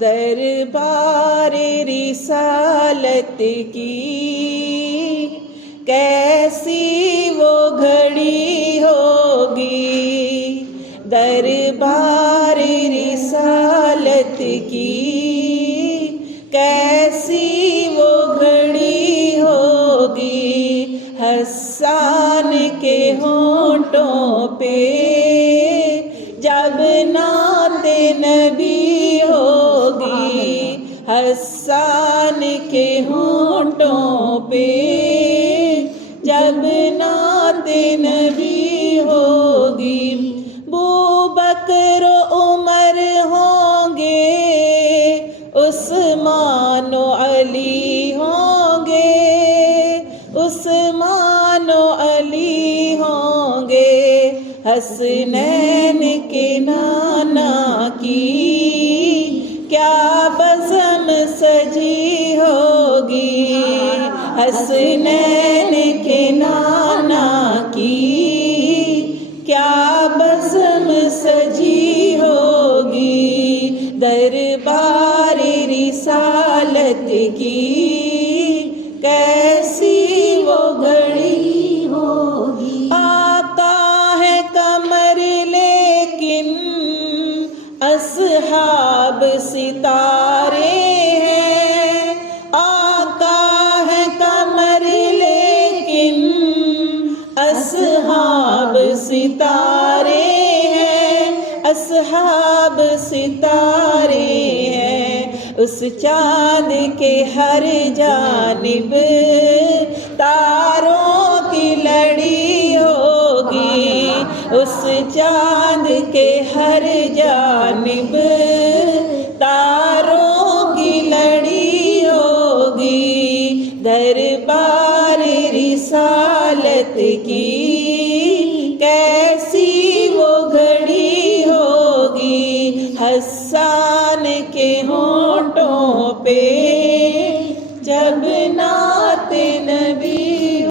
دربار رسالت کی کیسی وہ گھڑی ہوگی، دربار رسالت کی کیسی وہ گھڑی ہوگی، حسان کے ہونٹوں پہ جب نعت نبی ہوگی، حسان کے ہونٹوں پہ جب نعت نبی ہوگی، بوبکر و عمر ہوں گے، عثمان و علی ہوں گے، عثمان و علی ہوں گے، حسنین کے نانا کی کیا بزم سجی ہوگی، حسنین کے نانا کی کیا بزم سجی ہوگی، دربار رسالت کی کیسی وہ گھڑی ہوگی، آقا ہے قمر لیکن اصحاب ستارے ہیں، آقا ہے قمر لیکن اصحاب ستارے ہیں، اصحاب ستارے ہیں، اس چاند کے ہر جانب تاروں کی لڑی ہوگی، اس چاند کے ہر جانب تاروں کی لڑی ہوگی، دربار رسالت کی کیسی وہ گھڑی ہوگی، حسان کے ہونٹوں پہ جب نعت نبی